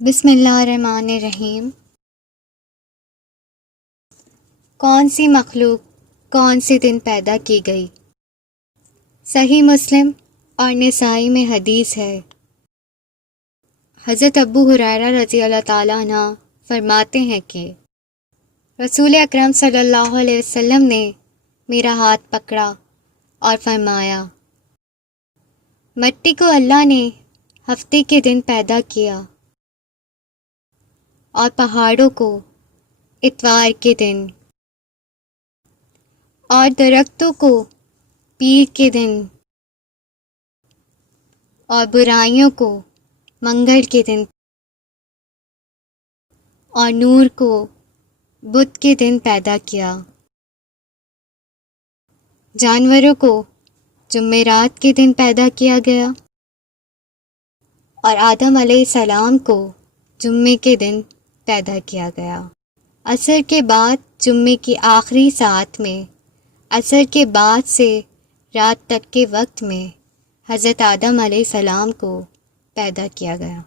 بسم اللہ الرحمن الرحیم۔ کون سی مخلوق کون سے دن پیدا کی گئی؟ صحیح مسلم اور نسائی میں حدیث ہے، حضرت ابو ہریرہ رضی اللہ تعالیٰ عنہ فرماتے ہیں کہ رسول اکرم صلی اللہ علیہ وسلم نے میرا ہاتھ پکڑا اور فرمایا، مٹی کو اللہ نے ہفتے کے دن پیدا کیا اور پہاڑوں کو اتوار کے دن اور درختوں کو پیر کے دن اور برائیوں کو منگل کے دن اور نور کو بدھ کے دن پیدا کیا۔ جانوروں کو جمعرات کے دن پیدا کیا گیا اور آدم علیہ السلام کو جمعے کے دن پیدا کیا گیا۔ عصر کے بعد جمعے کی آخری ساعت میں، عصر کے بعد سے رات تک کے وقت میں حضرت آدم علیہ السلام کو پیدا کیا گیا۔